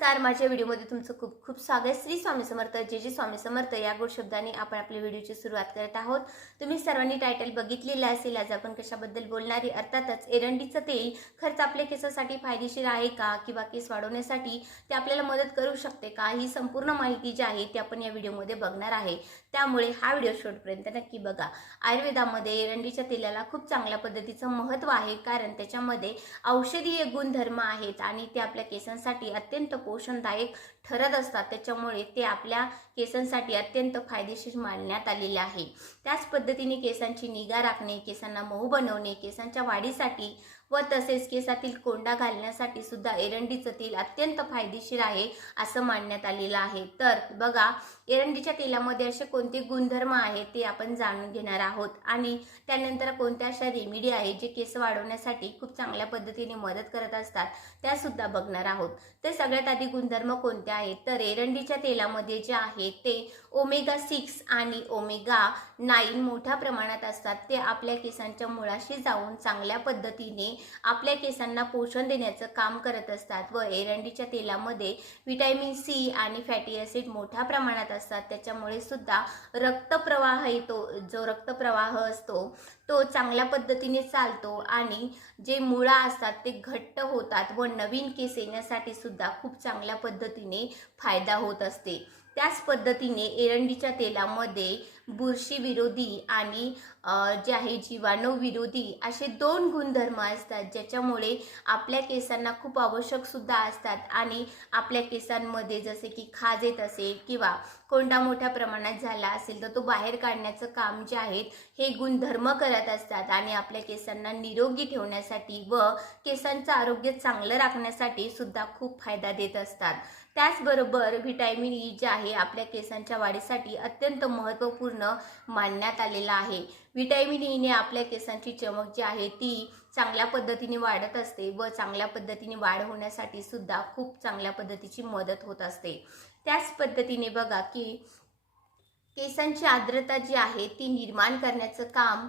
नमस्कार. माझ्या व्हिडिओमध्ये तुमचं खूप खूप स्वागत. श्री स्वामी समर्थ जे जे स्वामी समर्थ या गोड शब्दाने आपण आपल्या व्हिडिओची सुरुवात करत आहोत. तुम्ही सर्वांनी टायटल बघितलेलं असेल आज आपण कशाबद्दल बोलणारी? अर्थातच एरंडीचं तेल खर्च आपल्या केसासाठी फायदेशीर आहे का किंवा केस वाढवण्यासाठी ते आपल्याला मदत करू शकते का? ही संपूर्ण माहिती जी आहे ती आपण या व्हिडिओमध्ये बघणार आहे. त्यामुळे हा व्हिडिओ शेवटपर्यंत नक्की बघा. आयुर्वेदामध्ये एरंडीच्या तेलाला खूप चांगल्या पद्धतीचं महत्त्व आहे कारण त्याच्यामध्ये औषधीय गुणधर्म आहेत आणि ते आपल्या केसांसाठी अत्यंत पोषणदायक ठरत असतात. त्याच्यामुळे ते आपल्या केसांसाठी अत्यंत फायदेशीर मानण्यात आलेले आहे. त्याच पद्धतीने केसांची निगा राखणे केसांना मऊ बनवणे केसांच्या वाढीसाठी व तसेच केसातील कोंडा घालण्यासाठी सुद्धा एरंडीचं तेल अत्यंत फायदेशीर आहे असं मानण्यात आलेलं आहे. तर बघा एरंडीच्या तेलामध्ये असे कोणते गुणधर्म आहेत ते आपण जाणून घेणार आहोत. आणि त्यानंतर कोणत्या अशा रेमिडी आहेत जे केस वाढवण्यासाठी खूप चांगल्या पद्धतीने मदत करत असतात त्या सुद्धा बघणार आहोत. तर सगळ्यात आधी गुणधर्म कोणते आहेत? तर एरंडीच्या तेलामध्ये जे आहे ते ओमेगा सिक्स आणि ओमेगा नाईन मोठ्या प्रमाणात असतात. ते आपल्या केसांच्या मुळाशी जाऊन चांगल्या पद्धतीने आपल्या केसांना पोषण देण्याचं काम करत असतात व एरंडीच्या तेलामध्ये व्हिटॅमिन सी आणि फॅटी ॲसिड मोठ्या प्रमाणात असतात. त्याच्यामुळे सुद्धा रक्तप्रवाह येतो. जो रक्तप्रवाह असतो तो चांगल्या पद्धतीने चालतो आणि जे मुळा असतात ते घट्ट होतात व नवीन केस येण्यासाठी सुद्धा खूप चांगल्या पद्धतीने फायदा होत असते. त्याच पद्धतीने एरंडीच्या तेलामध्ये बुरशी विरोधी आणि जे आहे जीवाणू विरोधी असे दोन गुणधर्म असतात ज्याच्यामुळे आपल्या केसांना खूप आवश्यक सुद्धा असतात. आणि आपल्या केसांमध्ये जसे की खाज येत असेल किंवा कोंडा मोठ्या प्रमाणात झाला असेल तर तो बाहेर काढण्याचं काम जे आहेत हे गुणधर्म करत असतात. आणि आपल्या केसांना निरोगी ठेवण्यासाठी व केसांचं आरोग्य चांगलं राखण्यासाठी सुद्धा खूप फायदा देत असतात. त्याचबरोबर व्हिटॅमिन ई जे आहे आपल्या केसांच्या वाढीसाठी अत्यंत महत्त्वपूर्ण मानण्यात आलेलं आहे. व्हिटॅमिन e ईने आपल्या केसांची चमक जी आहे ती चांगल्या पद्धतीने वाढत असते व चांगल्या पद्धतीने वाढ होण्यासाठी सुद्धा खूप चांगल्या पद्धतीची मदत होत असते. त्याच पद्धतीने बघा की केसांची आर्द्रता जी आहे ती निर्माण करण्याचं काम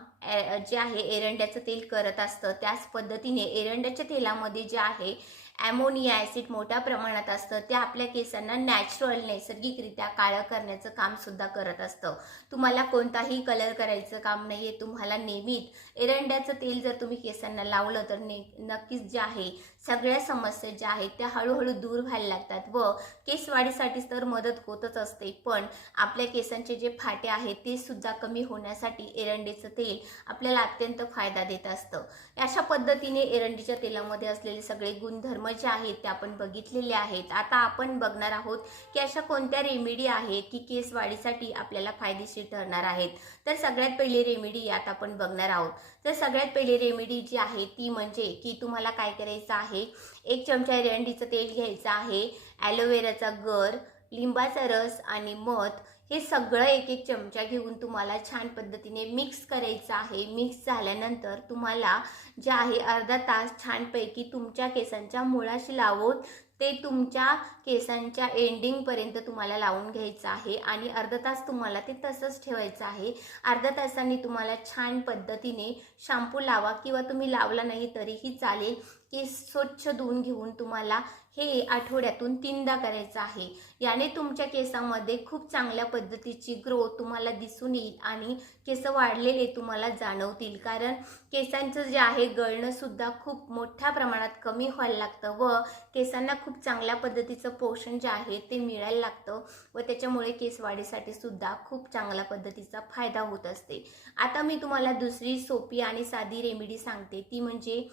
जे आहे एरंड्याचं तेल करत असतं. त्याच पद्धतीने एरंड्याच्या तेलामध्ये जे आहे ॲमोनिया ॲसिड मोठ्या प्रमाणात असतं. ते आपल्या केसांना नॅचरल नैसर्गिकरित्या काळं करण्याचं काम सुद्धा करत असतं. तुम्हाला कोणताही कलर करायचं काम नाही आहे तुम्हाला नेहमीच एरंड्याचं तेल जर तुम्ही केसांना लावलं तर ने नक्कीच जे आहे सगळ्या समस्या ज्या आहेत त्या हळूहळू दूर व्हायला लागतात व केस वाढीसाठी तर मदत होतच असते. पण आपल्या केसांचे जे फाटे आहेत ते सुद्धा कमी होण्यासाठी एरंडीचं तेल आपल्याला अत्यंत फायदा देत असतं. अशा पद्धतीने एरंडीच्या तेलामध्ये असलेले सगळे गुणधर्म जे आहेत ते आपण बघितलेले आहेत. आता आपण बघणार आहोत की अशा कोणत्या रेमेडी आहेत की केस वाढीसाठी आपल्याला फायदेशीर ठरणार आहेत. तर सगळ्यात पहिली रेमेडी यात आपण बघणार आहोत. तर सगळ्यात पहिली रेमेडी जी आहे ती म्हणजे की तुम्हाला काय करायचं आहे? एक चमचा एरंडीचं तेल घ्यायचं आहे. ॲलोवेराचा गर लिंबाचा रस आणि मध हे सगळं एक एक चमचा घेऊन तुम्हाला छान पद्धतीने मिक्स करायचं आहे. मिक्स झाल्यानंतर तुम्हाला जे आहे अर्धा तास छानपैकी तुमच्या केसांच्या मुळाशी लावून ते तुमच्या केसांच्या एंडिंगपर्यंत तुम्हाला लावून घ्यायचं आहे आणि अर्धा तास तुम्हाला ते तसंच ठेवायचं आहे. अर्धा तासांनी तुम्हाला छान पद्धतीने शॅम्पू लावा किंवा तुम्ही लावला नाही तरीही चालेल. केस स्वच्छ धुवून घेऊन तुम्हाला हे आठवड्यातून तीनदा करायचं आहे. याने तुमच्या केसामध्ये खूप चांगल्या पद्धतीची ग्रोथ तुम्हाला दिसून येईल आणि केस वाढलेले तुम्हाला जाणवतील. कारण केसांचं जे आहे गळणंसुद्धा खूप मोठ्या प्रमाणात कमी व्हायला लागतं व केसांना खूप चांगल्या पद्धतीचं पोषण जे आहे ते मिळायला लागतं व त्याच्यामुळे केस वाढीसाठी सुद्धा खूप चांगल्या पद्धतीचा फायदा होत असते. आता मी तुम्हाला दुसरी सोपी आणि साधी रेमेडी सांगते. ती म्हणजे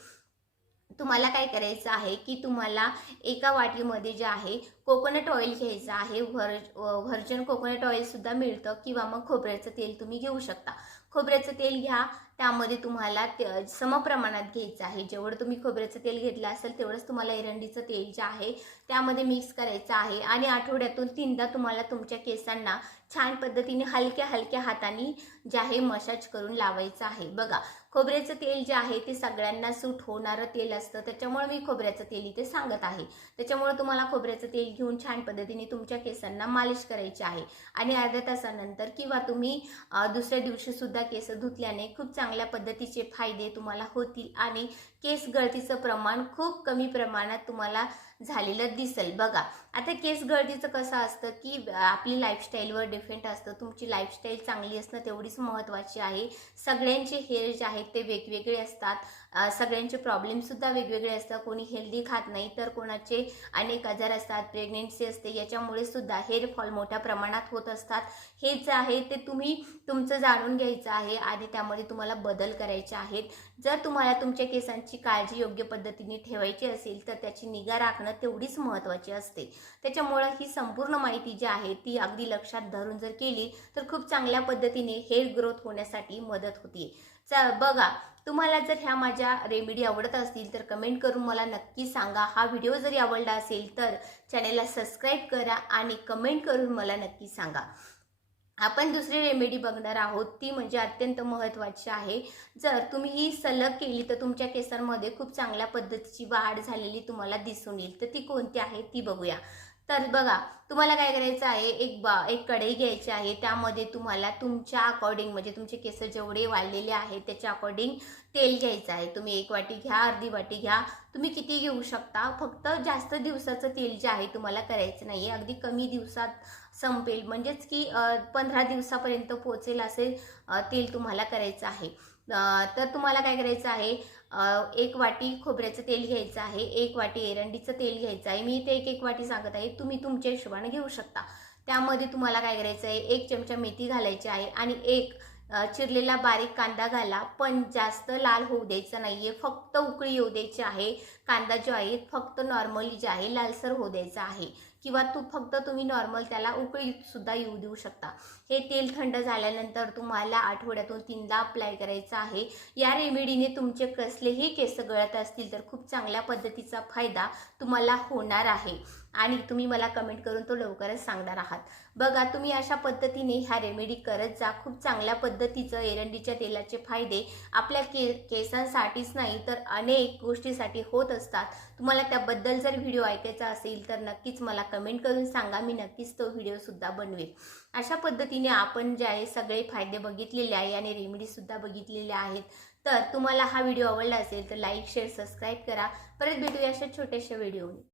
तुम्हाला काय करायचं आहे की तुम्हाला एका वाटीमध्ये जे आहे कोकोनट ऑइल घ्यायचं आहे. व्हर व्हर्जन कोकोनट ऑइलसुद्धा मिळतं किंवा मग खोबऱ्याचं तेल तुम्ही घेऊ शकता. खोबऱ्याचं तेल घ्या. त्यामध्ये तुम्हाला ते समप्रमाणात घ्यायचं आहे. जेवढं तुम्ही खोबऱ्याचं तेल घेतलं असेल तेवढंच तुम्हाला एरंडीचं तेल जे आहे त्यामध्ये मिक्स करायचं आहे. आणि आठवड्यातून तीनदा तुम्हाला तुमच्या केसांना छान पद्धतीने हलक्या हलक्या हाताने जे आहे मसाज करून लावायचं आहे. बघा खोबऱ्याचं तेल जे आहे ते सगळ्यांना सूट होणारं तेल असतं. त्याच्यामुळे मी खोबऱ्याचं तेल इथे सांगत आहे. त्याच्यामुळे तुम्हाला खोबऱ्याचं तेल घेऊन छान पद्धतीने तुमच्या केसांना मालिश करायची आहे. आणि अर्ध्या तासानंतर किंवा तुम्ही दुसऱ्या दिवशीसुद्धा केस धुतल्याने खूप चांगल्या पद्धतीचे फायदे तुम्हाला होतील आणि केस गळतीचं प्रमाण खूप कमी प्रमाणात तुम्हाला झालेलं दिसेल. बघा आता केस गळतीचं कसं असतं की आपली लाईफस्टाईलवर डिफेंट असतं. तुमची लाईफस्टाईल चांगली असणं तेवढीच महत्त्वाची आहे. सगळ्यांचे हेअर जे आहेत ते वेगवेगळे असतात. सगळ्यांचे प्रॉब्लेमसुद्धा वेगवेगळे असतात. कोणी हेल्दी खात नाही तर कोणाचे अनेक आजार असतात प्रेग्नेन्सी असते. याच्यामुळे सुद्धा हेअर फॉल मोठ्या प्रमाणात होत असतात. हे जे आहे ते तुम्ही तुमचं जाणून घ्यायचं आहे. आणि त्यामध्ये तुम्हाला बदल करायचे आहेत. जर तुम्हाला तुमच्या केसांची काळजी योग्य पद्धतीने ठेवायची असेल तर त्याची निगा राखणं तेवढीच महत्त्वाची असते. त्याच्यामुळं ही संपूर्ण माहिती जी आहे ती अगदी लक्षात धरून जर केली तर खूप चांगल्या पद्धतीने हेअर ग्रोथ होण्यासाठी मदत होते. बघा तुम्हाला जर ह्या माझ्या रेमेडी आवडत असतील तर कमेंट करून मला नक्की सांगा. हा व्हिडिओ जरी आवडला असेल तर चॅनेलला सबस्क्राईब करा आणि कमेंट करून मला नक्की सांगा. आपण दुसरी रेमेडी बघणार आहोत. ती म्हणजे अत्यंत महत्त्वाची आहे. जर तुम्ही ही सलग केली तर तुमच्या केसांमध्ये खूप चांगल्या पद्धतीची वाढ झालेली तुम्हाला दिसून येईल. तर ती कोणती आहे? ती बघूया. तर बघा तुम्हाला काय करायचं आहे? एक बा एक कढई घ्यायची आहे. त्यामध्ये तुम्हाला तुमच्या अकॉर्डिंग म्हणजे तुमचे केस जेवढे वाढलेले आहेत त्याच्या अकॉर्डिंग तेल घ्यायचं आहे. तुम्ही एक वाटी घ्या अर्धी वाटी घ्या. तुम्ही किती घेऊ शकता? फक्त जास्त दिवसाचं तेल जे आहे तुम्हाला करायचं नाही आहे अगदी कमी दिवसात संपेल. म्हणजेच की पंधरा दिवसापर्यंत पोचेल असे तेल तुम्हाला करायचं आहे. तर तुम्हाला काय करायचं आहे? एक वाटी खोबऱ्याचं तेल घ्यायचं आहे एक वाटी एरंडीचं तेल घ्यायचं आहे. मी इथे एक एक वाटी सांगत आहे तुम्ही तुमच्या हिशोबाने घेऊ शकता. त्यामध्ये तुम्हाला काय करायचं आहे? एक चमचा मेथी घालायची आहे आणि एक चिरलेला बारीक कांदा घाला. पण जास्त लाल होऊ द्यायचा आहे फक्त उकळी येऊ द्यायची आहे. कांदा जो आहे फक्त नॉर्मली जे आहे लालसर होऊ द्यायचा आहे. किंवा तू फक्त तुम्ही नॉर्मल त्याला उकळी सुद्धा येऊ देऊ शकता. हे तेल थंड झाल्यानंतर तुम्हाला आठवड्यातून तीनदा अप्लाय करायचं आहे. या रेमेडीने तुमचे कसलेही केस गळत असतील तर खूप चांगल्या पद्धतीचा फायदा तुम्हाला होणार आहे. आणि तुम्ही मला कमेंट करून तो लवकरच सांगणार आहात. बघा तुम्ही अशा पद्धतीने ह्या रेमेडी करत जा. खूप चांगल्या पद्धतीचं एरंडीच्या तेलाचे फायदे आपल्या के केसांसाठीच नाही तर अनेक गोष्टीसाठी होत असतात. तुम्हाला त्याबद्दल जर व्हिडिओ ऐकायचा असेल तर नक्कीच मला कमेंट करून सांगा. मी नक्कीच तो व्हिडिओसुद्धा बनवेल. अशा पद्धतीने आपण जे आहे सगळे फायदे बघितलेले आहे आणि रेमेडीसुद्धा बघितलेल्या आहेत. तर तुम्हाला हा व्हिडिओ आवडला असेल तर लाईक शेअर सबस्क्राईब करा. परत भेटूया अशा छोट्याशा व्हिडिओने